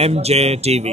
MJ TV।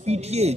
PTA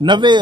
90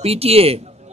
PTA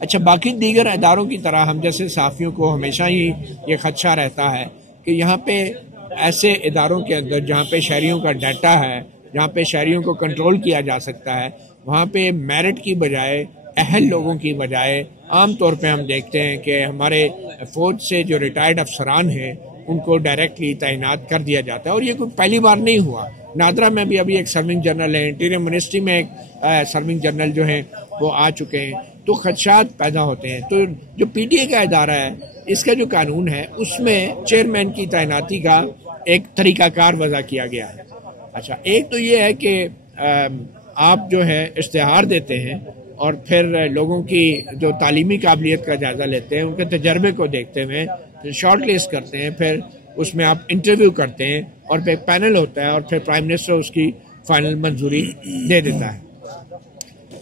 اچھا، باقی دیگر اداروں کی طرح ہم جیسے صحافیوں کو ہمیشہ ہی یہ خدشہ رہتا ہے کہ یہاں پہ ایسے اداروں کے اندر جہاں پہ شہریوں کا ڈیٹا ہے، جہاں پہ شہریوں کو کنٹرول کیا جا سکتا ہے، وہاں پہ میرٹ کی بجائے، اہل لوگوں کی بجائے عام طور پہ ہم دیکھتے ہیں کہ ہمارے فوج سے جو ریٹائرڈ افسران ہیں ان کو ڈائریکٹلی تعینات کر دیا جاتا ہے، اور یہ کوئی پہلی بار نہیں ہوا۔ نادرا میں بھی ابھی ایک سرونگ جنرل ہے، انٹیریئر منسٹری میں ایک سرونگ جنرل جو ہیں وہ آ چکے ہیں، تو خدشات پیدا ہوتے ہیں۔ تو جو پی ٹی اے کا ادارہ ہے، اس کا جو قانون ہے اس میں چیئرمین کی تعیناتی کا ایک طریقہ کار وضع کیا گیا ہے۔ اچھا، ایک تو یہ ہے کہ آپ جو ہے اشتہار دیتے ہیں اور پھر لوگوں کی جو تعلیمی قابلیت کا جائزہ لیتے ہیں، ان کے تجربے کو دیکھتے ہوئے شارٹ لسٹ کرتے ہیں، پھر اس میں آپ انٹرویو کرتے ہیں اور پھر ایک پینل ہوتا ہے اور پھر پرائم منسٹر اس کی فائنل منظوری دے دیتا ہے۔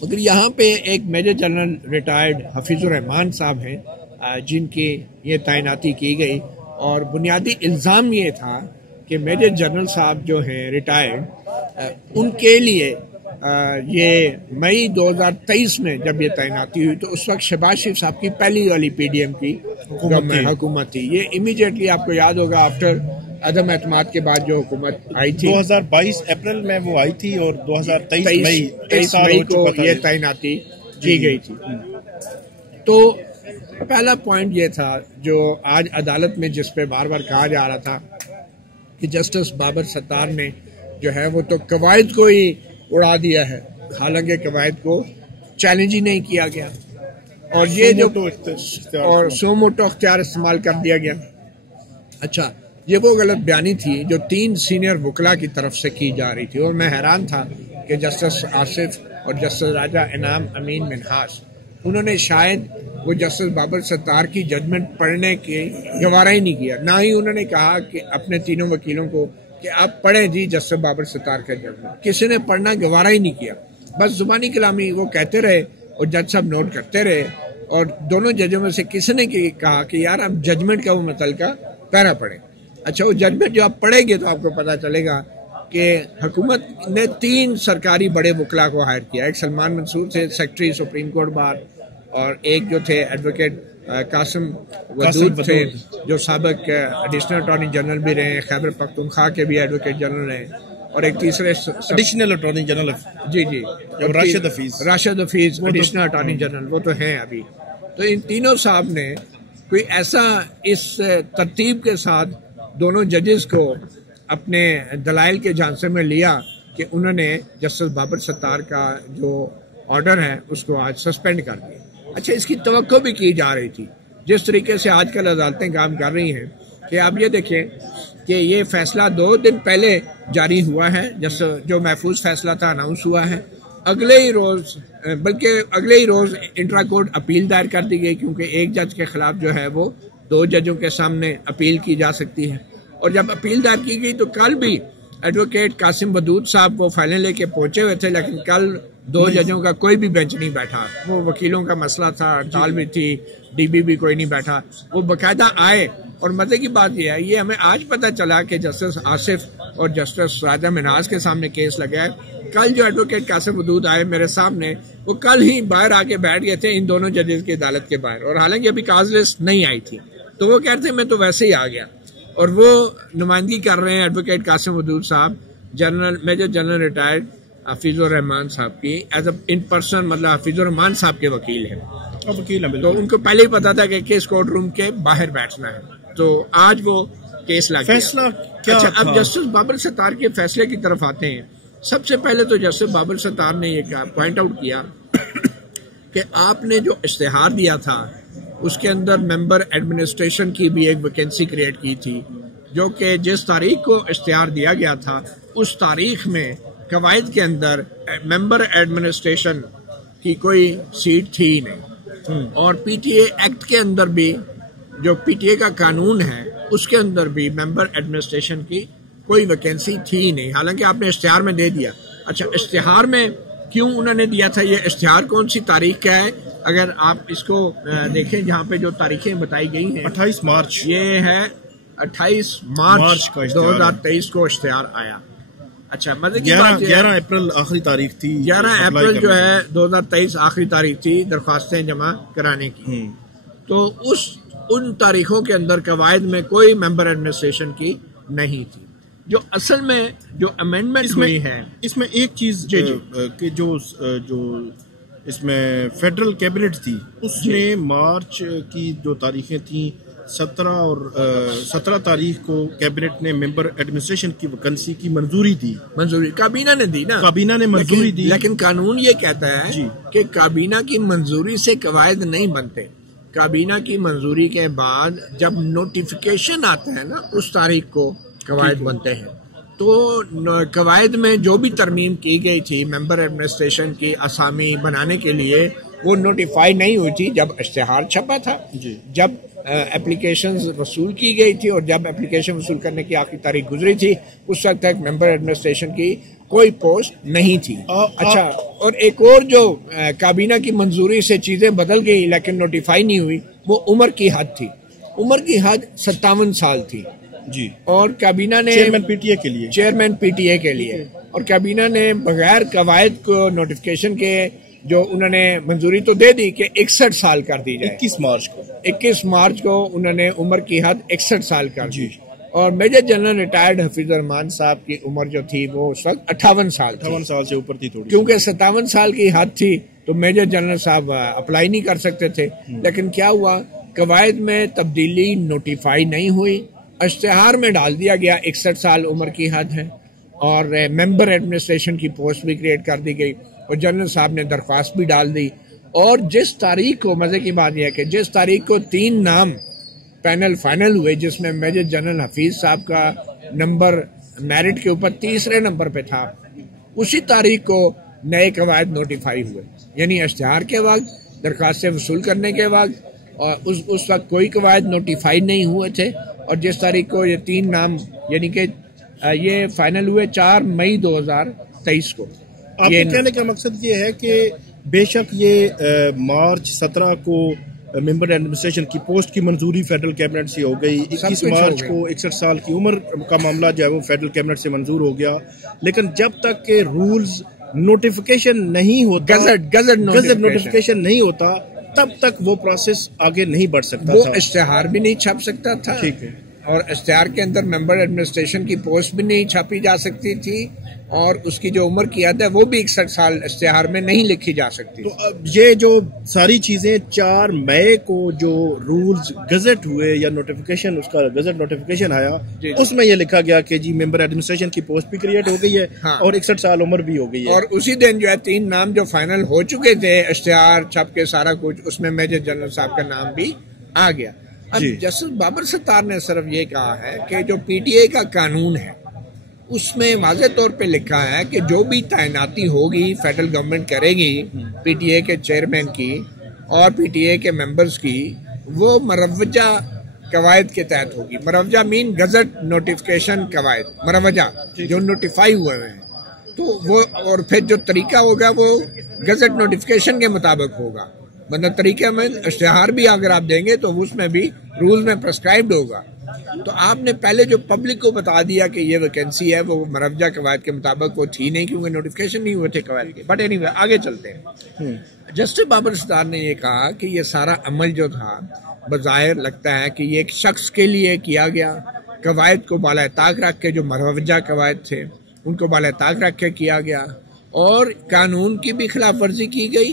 مگر یہاں پہ ایک میجر جنرل ریٹائرڈ حفیظ الرحمان صاحب ہیں جن کی یہ تعیناتی کی گئی، اور بنیادی الزام یہ تھا کہ میجر جنرل صاحب جو ہیں ریٹائرڈ، ان کے لیے یہ مئی 2023 میں جب یہ تعیناتی ہوئی تو اس وقت شہباز شریف صاحب کی پہلی والی پی ڈی ایم کی حکومت تھی۔ یہ امیڈیٹلی آپ کو یاد ہوگا آفٹر عدم اعتماد کے بعد جو حکومت آئی تھی 2022 اپریل میں وہ آئی تھی، اور 2023 مئی کو یہ تعیناتی کی گئی تھی۔ تو پہلا پوائنٹ یہ تھا جو آج عدالت میں جس پہ بار بار کہا جا رہا تھا کہ جسٹس بابر ستار نے جو ہے وہ تو قواعد کو ہی اڑا دیا ہے، حالانکہ قواعد کو چیلنج ہی نہیں کیا گیا، اور یہ جو اور سو موٹو اختیار استعمال کر دیا گیا۔ اچھا، یہ وہ غلط بیانی تھی جو 3 سینئر وکلا کی طرف سے کی جا رہی تھی، اور میں حیران تھا کہ جسٹس آصف اور جسٹس راجہ انعام امین منہاس، انہوں نے شاید وہ جسٹس بابر ستار کی ججمنٹ پڑھنے کی گوارا ہی نہیں کیا، نہ ہی انہوں نے کہا کہ اپنے تینوں وکیلوں کو کہ آپ پڑھیں جی جسٹس بابر ستار کا ججمنٹ۔ کسی نے پڑھنا گوارا ہی نہیں کیا، بس زبانی کلامی وہ کہتے رہے اور جج صاحب نوٹ کرتے رہے، اور دونوں ججوں میں سے کسی نے کہا کہ یار آپ ججمنٹ کا وہ متعلقہ پیرا پڑھیں۔ اچھا، وہ ججمنٹ جو آپ پڑھیں گے تو آپ کو پتا چلے گا کہ حکومت نے 3 سرکاری بڑے وکلا کو ہائر کیا۔ ایک سلمان منصور تھے سیکرٹری سپریم کورٹ بار، اور ایک جو تھے ایڈوکیٹ قاسم ودود تھے جو سابق ایڈیشنل اٹارنی جنرل بھی رہے ہیں، خیبر پختونخوا کے بھی ایڈوکیٹ جنرل ہیں، اور ایک تیسرے ایڈیشنل اٹارنی جنرل جی راشد حفیظ وہ ایڈیشنل اٹارنی جنرل، وہ تو ہیں ابھی۔ تو ان تینوں صاحب نے کوئی ایسا اس ترتیب کے ساتھ دونوں ججز کو اپنے دلائل کے جھانسے میں لیا کہ انہوں نے جسٹس بابر ستار کا جو آرڈر ہے اس کو آج سسپینڈ کر دیا۔ اچھا، اس کی توقع بھی کی جا رہی تھی، جس طریقے سے آج کل عدالتیں کام کر رہی ہیں، کہ آپ یہ دیکھیں کہ یہ فیصلہ 2 دن پہلے جاری ہوا ہے، جو محفوظ فیصلہ تھا اناؤنس ہوا ہے، اگلے ہی روز انٹرا کورٹ اپیل دائر کر دی گئی، کیونکہ ایک جج کے خلاف جو ہے وہ 2 ججوں کے سامنے اپیل کی جا سکتی ہے، اور جب اپیل دائر کی گئی تو کل بھی ایڈوکیٹ قاسم ودود صاحب وہ فائلیں لے کے پہنچے ہوئے تھے، لیکن کل 2 ججوں کا کوئی بھی بینچ نہیں بیٹھا، وہ وکیلوں کا مسئلہ تھا، ہڑتال بھی تھی، ڈی بی بھی کوئی نہیں بیٹھا، وہ باقاعدہ آئے۔ اور مزے کی بات یہ ہے، یہ ہمیں آج پتہ چلا کہ جسٹس آصف اور جسٹس راجہ منہاس کے سامنے کیس لگا ہے۔ کل جو ایڈوکیٹ قاسم ودود آئے میرے سامنے، وہ کل ہی باہر آ کے بیٹھ گئے تھے ان دونوں ججز کی عدالت کے باہر، اور حالانکہ ابھی کاز لسٹ نہیں آئی تھی، تو وہ کہتے ہیں میں تو ویسے ہی آ گیا، اور وہ نمائندگی کر رہے ہیں ایڈوکیٹ قاسم ودود صاحب میجر جنرل ریٹائرڈ حفیظ الرحمان صاحب کی ایز اے ان پرسن، مطلب حفیظ الرحمان صاحب کے وکیل ہیں، تو ان کو پہلے ہی پتا تھا کہ کس کورٹ روم کے باہر بیٹھنا ہے، تو آج وہ کیس لگ گیا۔ فیصلہ کیا اچھا، تھا؟ اب جسٹس بابر ستار کے فیصلے کی طرف آتے ہیں۔ سب سے پہلے تو جسٹس بابر ستار نے یہ پوائنٹ آؤٹ کیا کہ آپ نے جو اشتہار دیا تھا اس کے اندر ممبر ایڈمنسٹریشن کی بھی ایک ویکینسی کریٹ کی تھی، جو کہ جس تاریخ کو اشتہار دیا گیا تھا اس تاریخ میں قواعد کے اندر ممبر ایڈمنسٹریشن کی کوئی سیٹ تھی ہی نہیں، اور پی ٹی اے ایکٹ کے اندر بھی جو پی ٹی اے کا قانون ہے اس کے اندر بھی ممبر ایڈمنسٹریشن کی کوئی ویکینسی تھی ہی نہیں، حالانکہ آپ نے اشتہار میں دے دیا۔ اچھا، اشتہار میں کیوں انہوں نے دیا تھا؟ یہ اشتہار کون سی تاریخ کا ہے؟ اگر آپ اس کو دیکھیں جہاں پہ جو تاریخیں بتائی گئی ہیں، 28 مارچ، یہ ہے 28 مارچ 2023 کو اشتہار آیا۔ اچھا مزے کی بات 11 اپریل آخری تاریخ تھی. 11 اپریل جو ہے 2023 آخری تاریخ تھی درخواستیں جمع کرانے کی. تو ان تاریخوں کے اندر قواعد میں کوئی ممبر ایڈمنسٹریشن کی نہیں تھی. جو اصل میں جو امینڈمنٹ ہوئی ہے اس میں ایک چیز کہ جو اس میں فیڈرل کیبنٹ تھی اس نے مارچ کی جو تاریخیں تھیں 17 تاریخ کو کیبنٹ نے ممبر ایڈمنسٹریشن کی ویکنسی کی منظوری کابینہ نے دی نا. کابینہ نے منظوری دی. لیکن قانون یہ کہتا ہے کہ کابینہ کی منظوری سے قواعد نہیں بنتے. کابینہ کی منظوری کے بعد جب نوٹیفیکیشن آتا ہے نا اس تاریخ کو قواعد بنتے ہیں. تو قواعد میں جو بھی ترمیم کی گئی تھی ممبر ایڈمنسٹریشن کی اسامی بنانے کے لیے وہ نوٹیفائی نہیں ہوئی تھی جب اشتہار چھپا تھا. جب اپلیکیشنز وصول کی گئی تھی اور جب اپلیکیشن وصول کرنے کی آخری تاریخ گزری تھی اس وقت تک ممبر ایڈمنسٹریشن کی کوئی پوسٹ نہیں تھی. اچھا اور ایک اور جو کابینہ کی منظوری سے چیزیں بدل گئی لیکن نوٹیفائی نہیں ہوئی وہ عمر کی حد تھی. عمر کی حد 57 سال تھی جی. اور کابینہ نے چیئرمین پی ٹی اے کے لیے اور کابینہ نے بغیر قواعد کو نوٹیفیکیشن کے جو انہوں نے منظوری تو دے دی کہ 61 سال کر دی جائے. 21 مارچ کو انہوں نے عمر کی حد 61 سال کر دی. اور میجر جنرل ریٹائرڈ حفیظ الرحمان صاحب کی عمر جو تھی وہ اس وقت 58 سال سے اوپر تھی تھوڑی. کیونکہ 57 سال کی حد تھی تو میجر جنرل صاحب اپلائی نہیں کر سکتے تھے. لیکن کیا ہوا قواعد میں تبدیلی نوٹیفائی نہیں ہوئی. اشتہار میں ڈال دیا گیا 61 سال عمر کی حد ہے اور ممبر ایڈمنسٹریشن کی پوسٹ بھی کریٹ کر دی گئی اور جنرل صاحب نے درخواست بھی ڈال دی. اور جس تاریخ کو مزے کی بات یہ ہے کہ جس تاریخ کو 3 نام پینل فائنل ہوئے جس میں میجر جنرل حفیظ صاحب کا نمبر میرٹ کے اوپر 3 نمبر پہ تھا اسی تاریخ کو نئے قواعد نوٹیفائی ہوئے. یعنی اشتہار کے وقت درخواستیں وصول کرنے کے وقت اور اس وقت کوئی قواعد نوٹیفائی نہیں ہوئے تھے. اور جس تاریخ کو یہ 3 نام یعنی کہ یہ فائنل ہوئے 4 مئی 2023 کو. آپ کے کہنے کا مقصد یہ ہے کہ بے شک یہ مارچ 17 کو ممبر ایڈمنسٹریشن کی پوسٹ کی منظوری فیڈرل کیبنٹ سے ہو گئی. 21 مارچ کو 61 سال کی عمر کا معاملہ جو ہے وہ فیڈرل کیبنٹ سے منظور ہو گیا. لیکن جب تک کہ رولز نوٹیفیکیشن نہیں ہوتا گزٹ نوٹیفیکیشن نہیں ہوتا تب تک وہ پروسیس آگے نہیں بڑھ سکتا. وہ اشتہار بھی نہیں چھپ سکتا تھا. ٹھیک ہے. اور اشتہار کے اندر ممبر ایڈمنسٹریشن کی پوسٹ بھی نہیں چھاپی جا سکتی تھی اور اس کی جو عمر کی حد ہے وہ بھی 61 سال اشتہار میں نہیں لکھی جا سکتی. تو یہ جو ساری چیزیں 4 مئی کو جو رولز گزٹ ہوئے یا نوٹیفیکیشن اس کا گزٹ نوٹیفیکیشن آیا اس میں یہ لکھا گیا کہ جی ممبر ایڈمنسٹریشن کی پوسٹ بھی کریٹ ہو گئی ہے اور 61 سال عمر بھی ہو گئی ہے. اور اسی دن جو ہے 3 نام جو فائنل ہو چکے تھے اشتہار چھپ کے سارا کچھ اس میں میجر جنرل صاحب کا نام بھی آ گیا. اب جسٹس بابر ستار نے صرف یہ کہا ہے کہ جو پی ٹی اے کا قانون ہے اس میں واضح طور پہ لکھا ہے کہ جو بھی تعیناتی ہوگی فیڈرل گورنمنٹ کرے گی پی ٹی اے کے چیئرمین کی اور پی ٹی اے کے ممبرز کی وہ مروجہ قواعد کے تحت ہوگی. مروجہ مین گزٹ نوٹیفیکیشن قواعد مروجہ جو نوٹیفائی ہوئے ہیں تو وہ اور پھر جو طریقہ ہوگا وہ گزٹ نوٹیفیکیشن کے مطابق ہوگا. مطلب طریقے میں اشتہار بھی اگر آپ دیں گے تو اس میں بھی رولز میں پرسکرائبڈ ہوگا. تو آپ نے پہلے جو پبلک کو بتا دیا کہ یہ ویکینسی ہے وہ مروجہ قواعد کے مطابق وہ تھی نہیں کیونکہ نوٹیفیکیشن نہیں ہوئے تھے قواعد کے. بٹ اینی وے آگے چلتے ہیں. جسٹس بابر ستار نے یہ کہا کہ یہ سارا عمل جو تھا بظاہر لگتا ہے کہ یہ ایک شخص کے لیے کیا گیا. قواعد کو بالائے طاق رکھ کے جو مروجہ قواعد تھے ان کو بالائے طاق رکھ کے کیا گیا اور قانون کی بھی خلاف ورزی کی گئی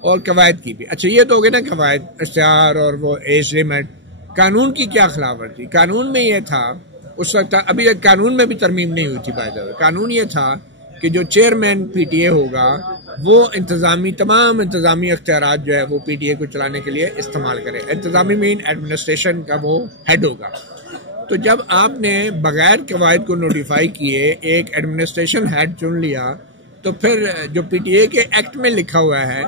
اور قواعد کی بھی. اچھا یہ تو ہو گیا نا قواعد اشتہار اور وہ ایج لمٹ. قانون کی کیا خلاف ورزی؟ قانون میں یہ تھا اس وقت ابھی قانون میں بھی ترمیم نہیں ہوئی تھی. قانون یہ تھا کہ جو چیئرمین پی ٹی اے ہوگا وہ تمام انتظامی اختیارات جو ہے وہ پی ٹی اے کو چلانے کے لیے استعمال کرے. انتظامی مین ایڈمنسٹریشن کا وہ ہیڈ ہوگا. تو جب آپ نے بغیر قواعد کو نوٹیفائی کیے ایک ایڈمنسٹریشن ہیڈ چن لیا تو پھر جو پی ٹی اے کے ایکٹ میں لکھا ہوا ہے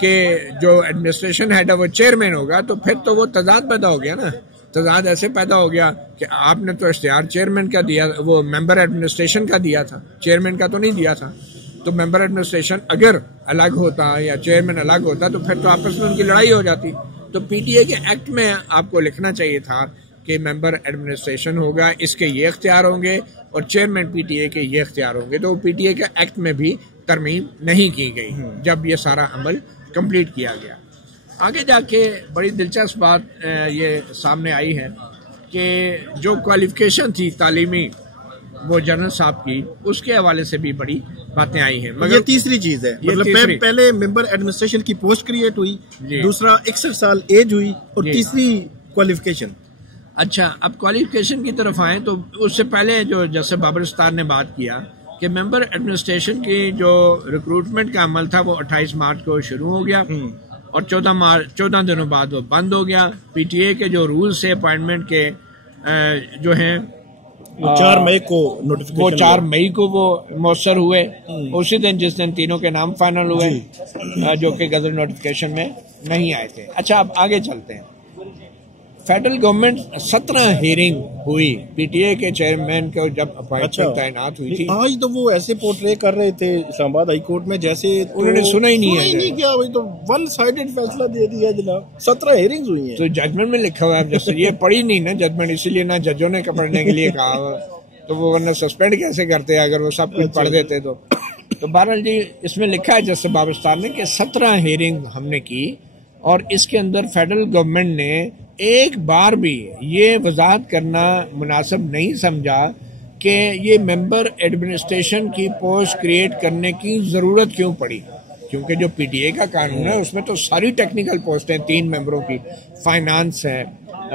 کہ جو ایڈمنسٹریشن ہیڈ ہے وہ چیئرمین ہوگا تو پھر تو وہ تضاد پیدا ہو گیا نا. تضاد ایسے پیدا ہو گیا کہ آپ نے تو اشتہار چیئرمین کا دیا وہ ممبر ایڈمنسٹریشن کا دیا تھا چیئرمین کا تو نہیں دیا تھا. تو ممبر ایڈمنسٹریشن اگر الگ ہوتا یا چیئرمین الگ ہوتا تو پھر تو آپس میں ان کی لڑائی ہو جاتی. تو پی ٹی اے کے ایکٹ میں آپ کو لکھنا چاہیے تھا کہ ممبر ایڈمنسٹریشن ہوگا، اس کے یہ اختیار ہوں گے اور چیئرمین پی ٹی اے کے یہ اختیار ہوں گے. تو پی ٹی اے کے ایکٹ میں بھی ترمیم نہیں کی گئی جب یہ سارا عمل کمپلیٹ کیا گیا. آگے جا کے بڑی دلچسپ بات یہ سامنے آئی ہے کہ جو کوالیفیکیشن تھی تعلیمی وہ جنرل صاحب کی، اس کے حوالے سے بھی بڑی باتیں آئی ہیں. مگر یہ تیسری چیز ہے، مطلب پہلے ممبر ایڈمنسٹریشن کی پوسٹ کریٹ ہوئی، دوسرا 61 سال ایج ہوئی، اور تیسری کوالیفیکیشن. اچھا، اب کوالیفیکیشن کی طرف آئیں تو اس سے پہلے جو جیسے بابر ستار نے بات کیا کہ ممبر ایڈمنسٹریشن کی جو ریکروٹمنٹ کا عمل تھا وہ 28 مارچ کو شروع ہو گیا اور 14 دنوں بعد وہ بند ہو گیا. پی ٹی اے کے جو رولز سے اپوائنٹمنٹ کے جو ہیں 4 مئی کو وہ مؤثر ہوئے، اسی دن جس دن تینوں کے نام فائنل ہوئے جو کہ گزٹ نوٹیفکیشن میں نہیں آئے تھے. اچھا، اب آگے چلتے ہیں. فیڈرل گورنمنٹ 17 ہیئرنگ ہوئی پی ٹی اے کے چیئرمین کو جب اپوائنٹمنٹ تعینات ہوئی تھی. آج تو وہ ایسے پورٹرے کر رہے تھے اسلام آباد ہائی کورٹ میں جیسے انہوں نے سنا ہی نہیں کیا، وہی تو ون سائیڈڈ فیصلہ دے دیا جناب. 17 ہیئرنگز ہوئی ہیں. تو ججمنٹ میں لکھا ہوا ہے، جیسے یہ پڑھی نہیں نا ججمنٹ، اسی لیے نہ ججوں نے پڑھنے کے لیے کہا، تو وہ ورنہ سسپینڈ کیسے کرتے اگر وہ سب کچھ پڑھ دیتے تو. بہرحال جی اس میں لکھا ہے جیسے پاکستان نے کہ 17 ہیئرنگ ہم نے کی، اور اس کے اندر فیڈرل گورنمنٹ نے ایک بار بھی یہ وضاحت کرنا مناسب نہیں سمجھا کہ یہ ممبر ایڈمنسٹریشن کی پوسٹ کریٹ کرنے کی ضرورت کیوں پڑی. کیونکہ جو پی ٹی اے کا قانون ہے اس میں تو ساری ٹیکنیکل پوسٹیں 3 ممبروں کی، فائنانس ہے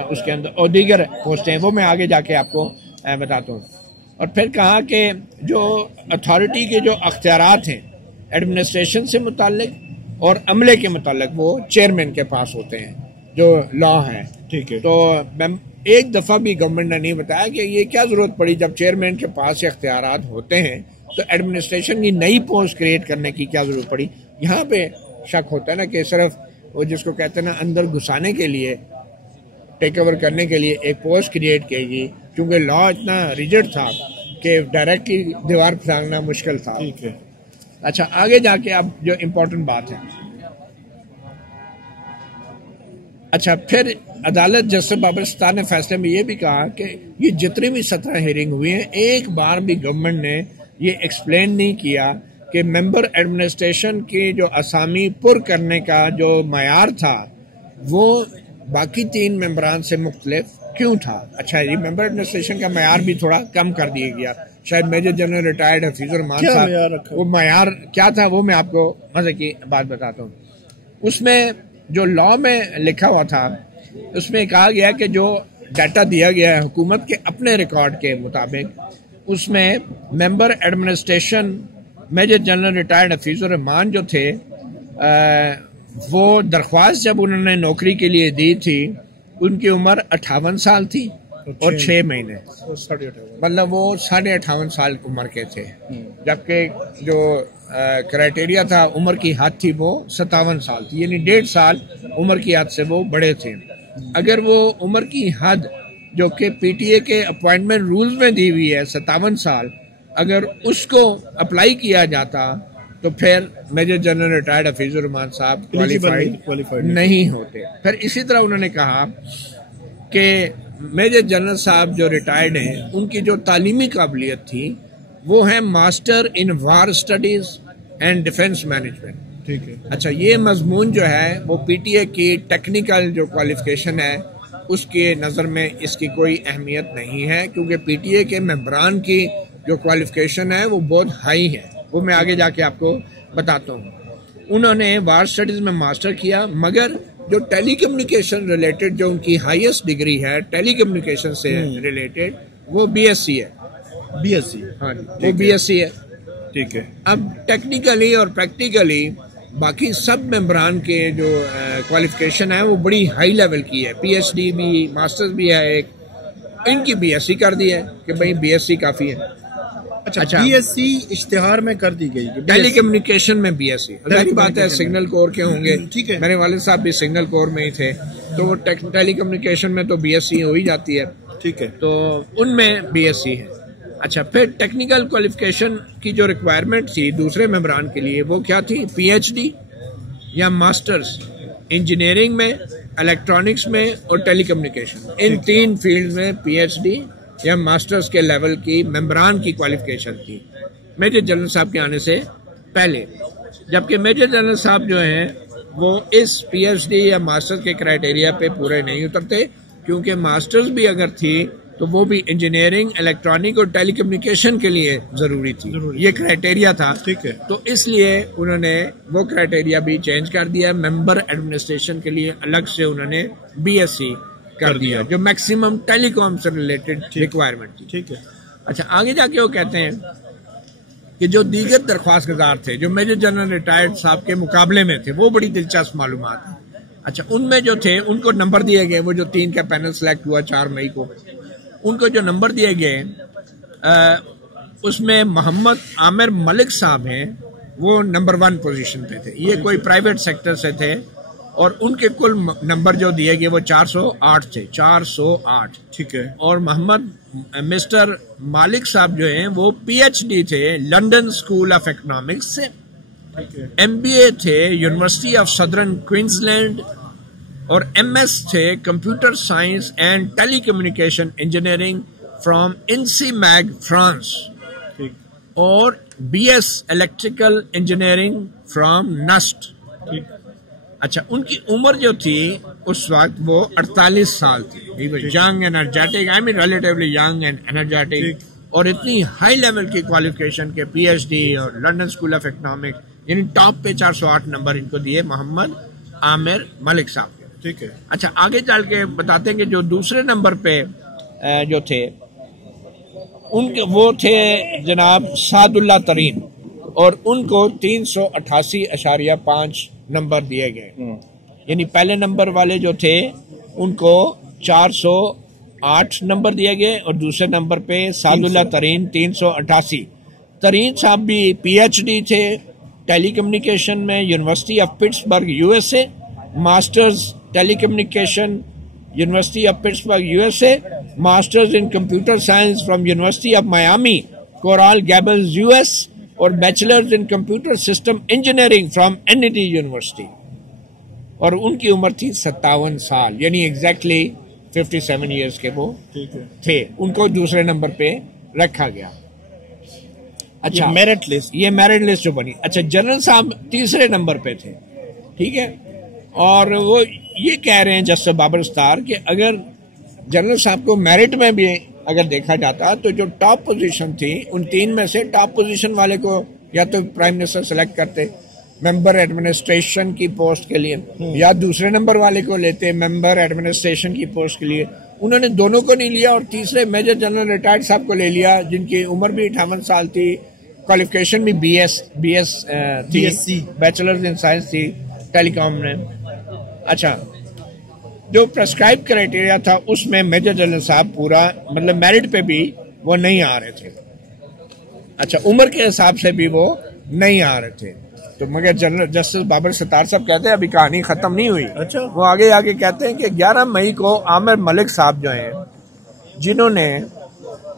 اس کے اندر اور دیگر پوسٹیں، وہ میں آگے جا کے آپ کو بتاتا ہوں. اور پھر کہا کہ جو اتھارٹی کے جو اختیارات ہیں ایڈمنسٹریشن سے متعلق اور عملے کے متعلق وہ چیئرمین کے پاس ہوتے ہیں جو لا ہے. ٹھیک ہے. تو ایک دفعہ بھی گورنمنٹ نے نہیں بتایا کہ یہ کیا ضرورت پڑی جب چیئرمین کے پاس اختیارات ہوتے ہیں تو ایڈمنسٹریشن کی نئی پوسٹ کریٹ کرنے کی کیا ضرورت پڑی. یہاں پہ شک ہوتا ہے نا کہ صرف وہ جس کو کہتے ہیں نا اندر گھسانے کے لیے، ٹیک اوور کرنے کے لیے ایک پوسٹ کریٹ کی گئی، کیونکہ لا اتنا ریجڈ تھا کہ ڈائریکٹلی دیوار پھسانگنا مشکل تھا. ٹھیک ہے. اچھا، آگے جا کے اب جو امپورٹنٹ بات ہے. اچھا، پھر عدالت جسٹس بابر ستار نے فیصلے میں یہ بھی کہا کہ یہ جتنی بھی 17 ہیئرنگ ہوئی ہیں ایک بار بھی گورنمنٹ نے یہ ایکسپلین نہیں کیا کہ ممبر ایڈمنسٹریشن کی جو اسامی پر کرنے کا جو معیار تھا وہ باقی 3 ممبران سے مختلف کیوں تھا. اچھا، یہ ممبر ایڈمنسٹریشن کا معیار بھی تھوڑا کم کر دیا گیا. شاید میجر جنرل ریٹائرڈ حفیظ الرحمان صاحب، وہ معیار کیا تھا وہ میں آپ کو مزے کی بات بتاتا ہوں. اس میں جو لا میں لکھا ہوا تھا اس میں کہا گیا کہ جو ڈیٹا دیا گیا ہے حکومت کے اپنے ریکارڈ کے مطابق، اس میں member administration major general retired Hafeez ur-Rehman جو تھے وہ درخواست جب انہوں نے نوکری کے لیے دی تھی ان کی عمر 58 سال تھی اور 6 مہینے، مطلب وہ 58.5 سال عمر کے تھے، جبکہ جو کرائٹیریا تھا عمر کی حد تھی وہ 57 سال تھی، یعنی 1.5 سال عمر کی حد سے وہ بڑے تھے. اگر وہ عمر کی حد جو کہ پی ٹی اے کے اپوائنٹمنٹ رولز میں دی ہوئی ہے 57 سال، اگر اس کو اپلائی کیا جاتا تو پھر میجر جنرل ریٹائرڈ حفیظ الرحمان صاحب کوالیفائڈ نہیں ہوتے. پھر اسی طرح انہوں نے کہا کہ میجر جنرل صاحب جو ریٹائرڈ ہیں ان کی جو تعلیمی قابلیت تھی وہ ہے master in war studies and defence management. ٹھیک ہے. اچھا، یہ مضمون جو ہے وہ پی ٹی اے کی ٹیکنیکل جو کوالیفیکیشن ہے اس کے نظر میں اس کی کوئی اہمیت نہیں ہے، کیونکہ پی ٹی اے کے ممبران کی جو کوالیفیکیشن ہے وہ بہت ہائی ہے، وہ میں آگے جا کے آپ کو بتاتا ہوں. انہوں نے وار اسٹڈیز میں ماسٹر کیا، مگر جو ٹیلی کمیونیکیشن ریلیٹڈ جو ان کی ہائیسٹ ڈگری ہے ٹیلی کمیونیکیشن سے ریلیٹڈ وہ بی ایس سی ہے. B S C. ہاں جی، وہ بی ایس سی ہے. ٹھیک ہے. اب ٹیکنیکلی اور پریکٹیکلی باقی سب ممبران کے جو کوالیفیکیشن ہے وہ بڑی ہائی لیول کی ہے، پی ایچ ڈی بھی، ماسٹرز بھی ہے ایک، ان کی بی ایس سی کر دی ہے کہ بھائی بی ایس سی کافی ہے. اچھا، بی ایس سی اشتہار میں کر دی گئی، ٹیلی کمیونیکیشن میں بی ایس سی. ظاہری بات ہے سگنل کور کے ہوں گے. ٹھیک ہے. میرے والد صاحب بھی سگنل کور میں ہی تھے تو وہ ٹیلی کمیونیکیشن میں تو بی ایس سی ہو ہی جاتی ہے. ٹھیک ہے. تو ان میں بی ایس سی ہے. اچھا، پھر ٹیکنیکل کوالیفیکیشن کی جو ریکوائرمنٹ تھی دوسرے ممبران کے لیے وہ کیا تھی؟ پی ایچ ڈی یا ماسٹرز انجینئرنگ میں الیکٹرانکس میں اور ٹیلی کمیونیکیشن، ان تین فیلڈ میں پی ایچ ڈی یا ماسٹرز کے لیول کی ممبران کی کوالیفیکیشن تھی میجر جنرل صاحب کے آنے سے پہلے، جبکہ میجر جنرل صاحب جو ہیں وہ اس پی ایچ ڈی یا ماسٹرز کے کرائٹیریا پہ پورے نہیں اترتے، کیونکہ ماسٹرز بھی اگر تھی تو وہ بھی انجینئرنگ، الیکٹرانک اور ٹیلی کمیونیکیشن کے لیے ضروری تھی، یہ کرائٹیریا تھا، ٹھیک ہے، تو اس لیے انہوں نے وہ کرائٹیریا بھی چینج کر دیا، ممبر ایڈمنسٹریشن کے لیے الگ سے انہوں نے بی ایس سی کر دیا جو میکسیمم ٹیلی کام سے ریلیٹڈ ریکوائرمنٹ تھی، ٹھیک ہے۔ اچھا، آگے جا کے وہ کہتے ہیں کہ جو دیگر درخواست گزار تھے جو میجر جنرل ریٹائرڈ صاحب کے مقابلے میں تھے، وہ بڑی دلچسپ معلومات ہیں۔ اچھا، ان میں جو تھے ان کو نمبر دیے گئے، وہ جو 3 کا پینل سلیکٹ ہوا 4 مئی کو، ان کو جو نمبر دیے گئے اس میں محمد عامر ملک صاحب ہیں، وہ نمبر 1 پوزیشن پہ تھے، یہ کوئی پرائیویٹ سیکٹر سے تھے، اور ان کے کل نمبر جو دیے گئے وہ 408 تھے، 408، ٹھیک ہے۔ اور مسٹر مالک صاحب جو ہیں وہ پی ایچ ڈی تھے لنڈن اسکول آف اکنامکس سے، ایم بی اے تھے یونیورسٹی آف سدرن کوئنزلینڈ، اور ایم ایس تھے computer science and telecommunication engineering from Ensimag France, اور B S electrical engineering from NUST. اچھا، ان کی عمر جو تھی اس وقت وہ 48 سال تھی، young energetic, I mean relatively young and energetic, اور اتنی ہائی لیول کی کوالیفیکیشن کے پی ایچ ڈی اور لنڈن اسکول آف اکنامکس، یعنی ٹاپ پہ 408 نمبر ان کو دیے محمد عامر ملک صاحب کے، ٹھیک ہے۔ اچھا، آگے چل کے بتاتے ہیں کہ جو دوسرے نمبر پہ جو تھے ان کے وہ تھے جناب سعد اللہ ترین، اور ان کو 388.5 نمبر دیے گئے، یعنی پہلے نمبر والے جو تھے ان کو 408 نمبر دیے گئے، اور دوسرے نمبر پہ سعد اللہ ترین 388۔ ترین صاحب بھی پی ایچ ڈی تھے ٹیلی کمیونیکیشن میں university of Pittsburgh U S A, masters telecommunication university of Pittsburgh U S A, masters in computer science from university of Miami Coral Gables U S, اور bachelors in computer system engineering from N T university, اور ان کی عمر تھی 57 سال، یعنی exactly 57 years کے وہ تھے، ان کو دوسرے نمبر پہ رکھا گیا۔ اچھا، میرٹ لسٹ، یہ میرٹ لسٹ جو بنی۔ اچھا، جنرل صاحب تیسرے نمبر پہ تھے، ٹھیک ہے، اور وہ یہ کہہ رہے ہیں جسٹس بابر ستار کہ اگر جنرل صاحب کو میرٹ میں بھی اگر دیکھا جاتا تو جو ٹاپ پوزیشن تھی ان 3 میں سے ٹاپ پوزیشن والے کو یا تو پرائم منسٹر سلیکٹ کرتے ممبر ایڈمنسٹریشن کی پوسٹ کے لیے، یا دوسرے نمبر والے کو لیتے ممبر ایڈمنسٹریشن کی پوسٹ کے لیے، انہوں نے دونوں کو نہیں لیا، اور تیسرے میجر جنرل ریٹائرڈ صاحب کو لے لیا جن کی عمر بھی 58 سال تھی، کوالیفیکیشن بھی بی ایس تھی، بیچلرز ان سائنس تھی ٹیلی کام میں۔ اچھا، جو پرسکرائب کرائٹیریا تھا اس میں میجر جنرل صاحب پورا مطلب میرٹ پہ بھی وہ نہیں آ رہے تھے، اچھا عمر کے حساب سے بھی وہ نہیں آ رہے تھے، تو مگر جنرل جسٹس بابر ستار صاحب کہتے ہیں ابھی کہانی ختم نہیں ہوئی، اچھا وہ آگے کہتے ہیں کہ 11 مئی کو عامر ملک صاحب جو ہیں جنہوں نے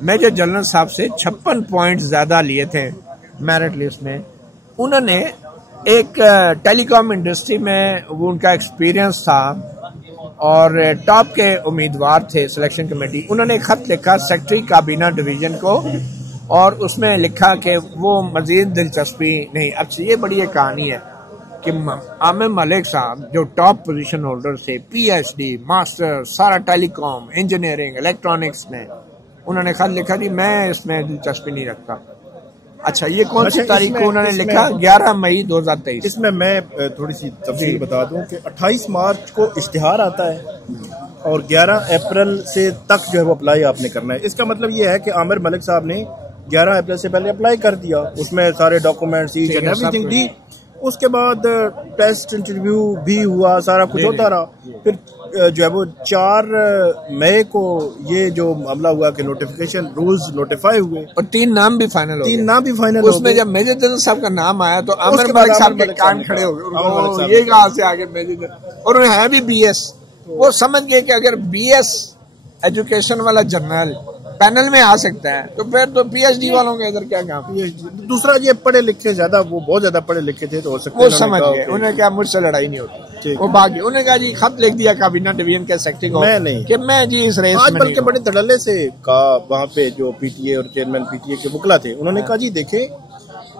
میجر جنرل صاحب سے 56 پوائنٹ زیادہ لیے تھے میرٹ لسٹ میں، انہوں نے ایک ٹیلی کام انڈسٹری میں وہ ان کا ایکسپیرینس تھا اور ٹاپ کے امیدوار تھے سلیکشن کمیٹی، انہوں نے خط لکھا سیکٹری کابینہ ڈویژن کو اور اس میں لکھا کہ وہ مزید دلچسپی نہیں۔ اب یہ بڑی ایک کہانی ہے کہ عامر ملک صاحب جو ٹاپ پوزیشن ہولڈر تھے، پی ایچ ڈی ماسٹر سارا ٹیلی کام انجینئرنگ الیکٹرانکس میں، انہوں نے خط لکھا کہ میں اس میں دلچسپی نہیں رکھتا۔ اچھا، یہ کون سی تاریخ کو انہوں نے لکھا؟ 11 مئی 2023۔ اس میں تھوڑی سی تفصیل بتا دوں کہ 28 مارچ کو اشتہار آتا ہے اور 11 اپریل سے تک جو ہے وہ اپلائی آپ نے کرنا ہے۔ اس کا مطلب یہ ہے کہ عامر ملک صاحب نے 11 اپریل سے پہلے اپلائی کر دیا، اس میں سارے documents each and everything دی، اس کے بعد ٹیسٹ انٹرویو بھی ہوا، سارا کچھ ہوتا رہا، پھر جو ہے وہ 4 مئی کو یہ جو معاملہ ہوا کہ نوٹیفیکیشن رولز نوٹیفائی ہوئے اور 3 نام بھی فائنل ہو گئے، 3 نام بھی فائنل ہو گئے۔ اس میں جب میجر جنرل صاحب کا نام آیا تو عامر ملک صاحب کے کان کھڑے ہو گئے، یہ کہاں سے آگے میجر جنرل، اور وہ ہے بھی بی ایس، وہ سمجھ گئے کہ اگر بی ایس ایجوکیشن والا جرنل پینل میں آ سکتا ہے تو پھر تو پی ایچ ڈی والوں کے ادھر کیا کام۔ دوسرا یہ پڑھے لکھے زیادہ، وہ بہت زیادہ پڑھے لکھے تھے تو ہو سکتا ہے وہ سمجھ گئے، انہیں کیا مجھ سے لڑائی نہیں ہوتی۔ وہ بھاگ گئے. انہوں نے کہا جی خط لکھ دیا کابینہ ڈویژن کے سیکرٹری کو میں نہیں کہ میں جی اس ریس میں بلکہ بڑے دھڑلے سے کہا وہاں پہ جو پی ٹی اے اور چیئرمین پی ٹی اے کے وکلا تھے, انہوں نے کہا جی دیکھیں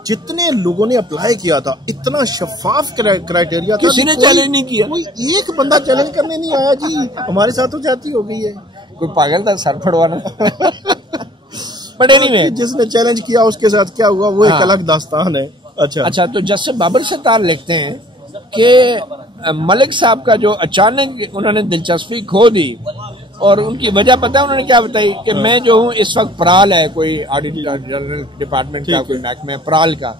جتنے لوگوں نے اپلائی کیا تھا اتنا شفاف کرائٹیریا تھا, کسی نے چیلنج نہیں کیا, کوئی ایک بندہ چیلنج کرنے نہیں آیا جی. ہمارے ساتھ تو جاتی ہو گئی ہے, کوئی پاگل تھا سر پھڑوانا. بڑے نہیں جس نے چیلنج کیا اس کے ساتھ کیا ہوا وہ ایک الگ داستان ہے. اچھا تو جسٹس بابر ستار لکھتے ہیں کہ ملک صاحب کا جو اچانک انہوں نے دلچسپی کھو دی, اور ان کی وجہ پتہ ہے انہوں نے کیا بتائی کہ میں جو ہوں اس وقت پرال ہے کوئی آڈیٹر جنرل ڈپارٹمنٹ کا کوئی محکمہ پرال کا,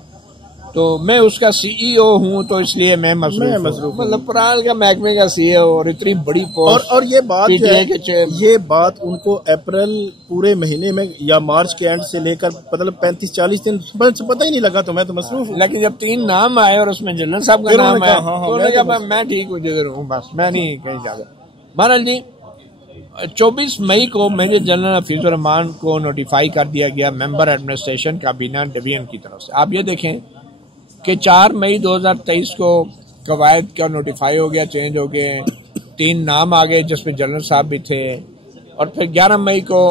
تو میں اس کا سی ای او ہوں تو اس لیے میں مصروف مطلب پرال کا محکمے کا سی ای او اور اتنی بڑی پوسٹ. اور یہ بات ان کو اپریل پورے مہینے میں یا مارچ کے اینڈ سے لے کر مطلب 35-40 دن پتہ ہی نہیں لگا, تو میں تو مصروف ہوں. لیکن جب 3 نام آئے اور اس میں جنرل صاحب کا نام آیا تو انہوں نے کہا میں ٹھیک ہوں جدھر ہوں, بس میں نہیں کہیں جا رہا. بہرحال جی 24 مئی کو میجر جنرل حفیظ الرحمان کو نوٹیفائی کر دیا گیا ممبر ایڈمنسٹریشن کابینہ ڈویژن کی طرف سے. آپ یہ دیکھیں کہ 4 مئی 2023 کو قواعد کا نوٹیفائی ہو گیا, چینج ہو گئے, 3 نام آ گئے جس میں جنرل صاحب بھی تھے, اور پھر 11 مئی کو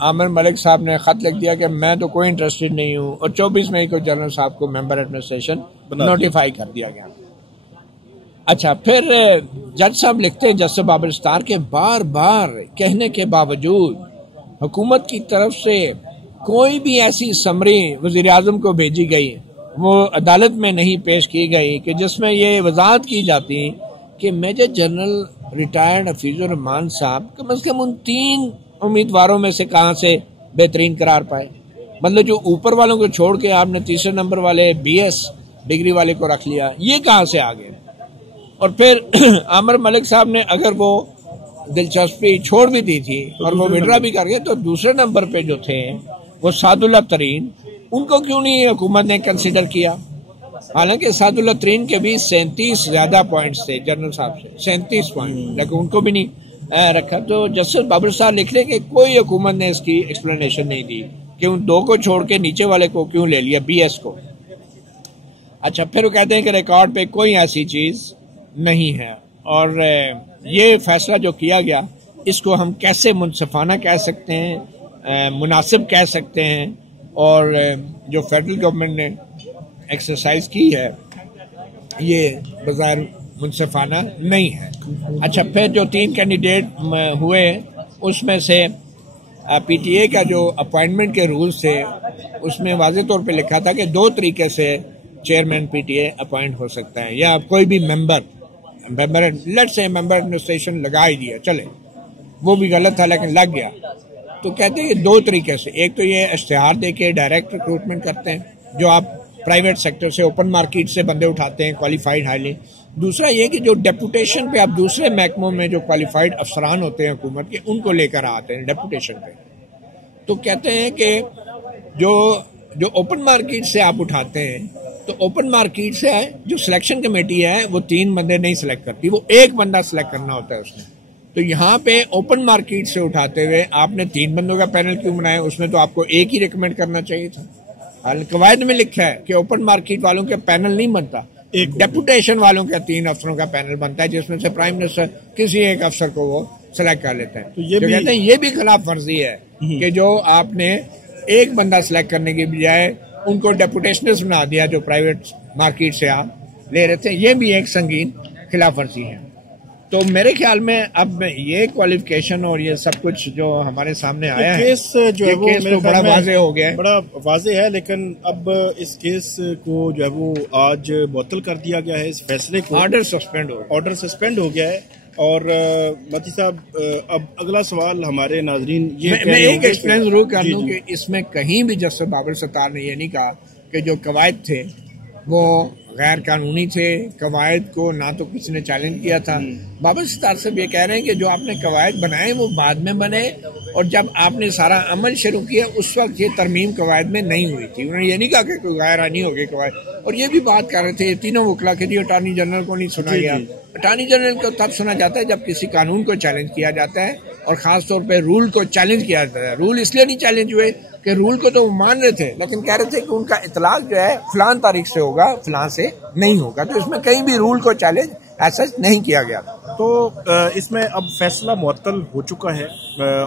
عامر ملک صاحب نے خط لکھ دیا کہ میں تو کوئی انٹرسٹڈ نہیں ہوں, اور 24 مئی کو جنرل صاحب کو ممبر ایڈمنسٹریشن نوٹیفائی کر دیا گیا. اچھا پھر جج صاحب لکھتے ہیں جسٹس بابر ستار کے بار بار کہنے کے باوجود حکومت کی طرف سے کوئی بھی ایسی سمری وزیر اعظم کو بھیجی گئی وہ عدالت میں نہیں پیش کی گئی کہ جس میں یہ وضاحت کی جاتی کہ میجر جنرل ریٹائرڈ حفیظ الرحمان صاحب کم از کم ان 3 امیدواروں میں سے کہاں سے بہترین قرار پائے. مطلب جو اوپر والوں کو چھوڑ کے آپ نے تیسرے نمبر والے بی ایس ڈگری والے کو رکھ لیا, یہ کہاں سے آ گئے. اور پھر عامر ملک صاحب نے اگر وہ دلچسپی چھوڑ بھی دی تھی اور وہ وڈرا بھی کر گئے تو دوسرے نمبر پہ جو تھے وہ سعد اللہ ترین, ان کو کیوں نہیں حکومت نے کنسیڈر کیا, حالانکہ سعد اللہ ترین کے بھی 37 زیادہ پوائنٹس تھے جنرل صاحب سے, 37 پوائنٹ, لیکن ان کو بھی نہیں رکھا. تو جسٹس بابر صاحب لکھ لیں کہ کوئی حکومت نے اس کی ایکسپلینیشن نہیں دی کہ ان 2 کو چھوڑ کے نیچے والے کو کیوں لے لیا, بی ایس کو. اچھا پھر وہ کہتے ہیں کہ ریکارڈ پہ کوئی ایسی چیز نہیں ہے, اور یہ فیصلہ جو کیا گیا اس کو ہم کیسے منصفانہ کہہ سکتے ہیں, مناسب کہہ سکتے ہیں, اور جو فیڈرل گورنمنٹ نے ایکسرسائز کی ہے یہ بظاہر منصفانہ نہیں ہے. اچھا پھر جو 3 کینڈیڈیٹ ہوئے اس میں سے پی ٹی اے کا جو اپوائنٹمنٹ کے رولز تھے اس میں واضح طور پہ لکھا تھا کہ 2 طریقے سے chairman P T A appoint ہو سکتا ہے, یا کوئی بھی ممبر لیٹ سے ممبر ایڈمنسٹریشن لگا ہی دیا چلے, وہ بھی غلط تھا لیکن لگ گیا. تو کہتے ہیں 2 طریقے سے, ایک تو یہ اشتہار دے کے ڈائریکٹ ریکروٹمنٹ کرتے ہیں جو آپ پرائیویٹ سیکٹر سے اوپن مارکیٹ سے بندے اٹھاتے ہیں کوالیفائڈ ہائیلی. دوسرا یہ کہ جو ڈیپوٹیشن پہ آپ دوسرے محکموں میں جو کوالیفائڈ افسران ہوتے ہیں حکومت کے ان کو لے کر آتے ہیں ڈیپوٹیشن پہ. تو کہتے ہیں کہ جو اوپن مارکیٹ سے آپ اٹھاتے ہیں تو اوپن مارکیٹ سے جو سلیکشن کمیٹی ہے وہ 3 بندے نہیں سلیکٹ کرتی, وہ 1 بندہ سلیکٹ کرنا ہوتا ہے اس میں. تو یہاں پہ اوپن مارکیٹ سے اٹھاتے ہوئے آپ نے 3 بندوں کا پینل کیوں بنایا, اس میں تو آپ کو 1 ہی ریکمینڈ کرنا چاہیے تھا. قواعد میں لکھا ہے کہ اوپن مارکیٹ والوں کے پینل نہیں بنتا, ڈیپوٹیشن والوں کا 3 افسروں کا پینل بنتا ہے جس میں سے پرائم منسٹر کسی ایک افسر کو وہ سلیکٹ کر لیتے ہیں. تو کہتے ہیں یہ بھی خلاف ورزی ہے کہ جو آپ نے 1 بندہ سلیکٹ کرنے کی بجائے ان کو ڈیپوٹیشنز بنا دیا جو پرائیویٹ مارکیٹ سے آپ لے رہے تھے, یہ بھی ایک سنگین خلاف ورزی ہے. تو میرے خیال میں اب یہ کوالیفیکیشن اور یہ سب کچھ جو ہمارے سامنے آیا ہے کیس جو ہے وہ تو بڑا واضح ہو گیا ہے, بڑا واضح ہے, لیکن اب اس کیس کو جو ہے وہ آج معطل کر دیا گیا ہے, اس فیصلے کو آرڈر سسپینڈ ہو گیا ہے. اور متی صاحب اب اگلا سوال ہمارے ناظرین میں ایک ایکسپلین ضرور کر دوں کہ اس میں کہیں بھی جسٹس بابر ستار نے یہ نہیں کہا کہ جو قواعد تھے وہ غیر قانونی تھے, قواعد کو نہ تو کسی نے چیلنج کیا تھا. بابر ستار صاحب یہ کہہ رہے ہیں کہ جو آپ نے قواعد بنائے وہ بعد میں بنے, اور جب آپ نے سارا عمل شروع کیا اس وقت یہ ترمیم قواعد میں نہیں ہوئی تھی. انہوں نے یہ نہیں کہا کہ کوئی غیر آئینی ہو گئی قواعد, اور یہ بھی بات کر رہے تھے یہ تینوں وکلا کہ جی اٹارنی جنرل کو نہیں سنا گیا. اٹارنی جنرل کو تب سنا جاتا ہے جب کسی قانون کو چیلنج کیا جاتا ہے, اور خاص طور پہ رول کو چیلنج کیا جاتا ہے. رول اس لیے نہیں چیلنج ہوئے کہ رول کو تو وہ مان رہے تھے لیکن کہہ رہے تھے کہ ان کا اطلاق جو ہے فلان تاریخ سے ہوگا, فلان سے نہیں ہوگا. تو اس میں کہیں بھی رول کو چیلنج ایسا نہیں کیا گیا. تو اس میں اب فیصلہ معطل ہو چکا ہے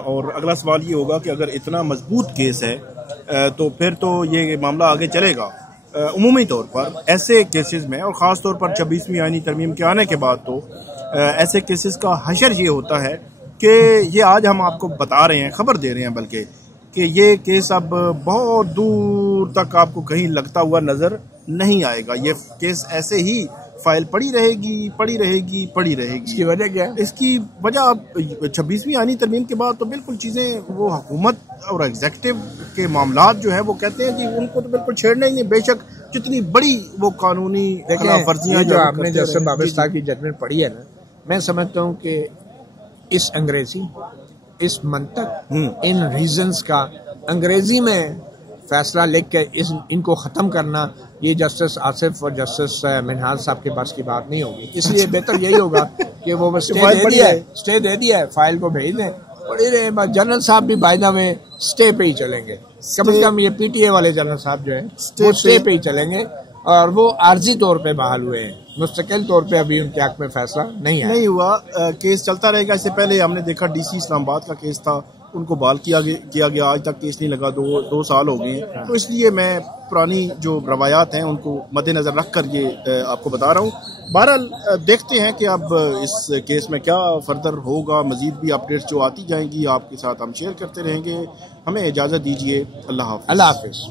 اور اگلا سوال یہ ہوگا کہ اگر اتنا مضبوط کیس ہے تو پھر تو یہ معاملہ آگے چلے گا. عمومی طور پر ایسے کیسز میں اور خاص طور پر 26ویں آئینی ترمیم کے آنے کے بعد تو ایسے کیسز کا حشر یہ ہوتا ہے کہ یہ آج ہم آپ کو بتا رہے ہیں، خبر دے رہے ہیں بلکہ، کہ یہ کیس اب بہت دور تک آپ کو کہیں لگتا ہوا نظر نہیں آئے گا. یہ کیس ایسے ہی فائل پڑی رہے گی. اس کی وجہ کیا ہے؟ اس کی وجہ اب 26ویں آئینی ترمیم کے بعد تو بالکل چیزیں وہ حکومت اور ایگزیکٹو کے معاملات جو ہے وہ کہتے ہیں کہ ان کو تو بالکل چھیڑنا ہی نہیں، بے شک جتنی بڑی وہ قانونی خلاف ورزیاں جو آپ نے جیسے بابستہ کی ججمنٹ پڑھی ہے نا، میں سمجھتا ہوں کہ اس انگریزی، اس منطق، ان ریزنز کا انگریزی میں فیصلہ لکھ کے ان کو ختم کرنا، یہ جسٹس آصف اور جسٹس منہاج صاحب کے پاس کی بات نہیں ہوگی. اس لیے بہتر یہی ہوگا کہ وہ اسٹے دے دیا ہے، فائل کو بھیج دیں. جنرل صاحب بھی بائی دا وے اسٹے پہ ہی چلیں گے، کم از کم یہ پی ٹی اے والے جنرل صاحب جو ہیں وہ اسٹے پہ ہی چلیں گے، اور وہ عارضی طور پہ بحال ہوئے ہیں، مستقل طور پہ ابھی ان کے حق میں فیصلہ نہیں ہوا. کیس چلتا رہے گا. اس سے پہلے ہم نے دیکھا ڈی سی اسلام آباد کا کیس تھا، ان کو بحال کیا گیا، آج تک کیس نہیں لگا، 2 سال ہو گئے ہیں. تو اس لیے میں پرانی جو روایات ہیں ان کو مد نظر رکھ کر یہ آپ کو بتا رہا ہوں. بہرحال دیکھتے ہیں کہ اب اس کیس میں کیا فردر ہوگا. مزید بھی اپڈیٹس جو آتی جائیں گی آپ کے ساتھ ہم شیئر کرتے رہیں گے. ہمیں اجازت دیجیے. اللہ حافظ.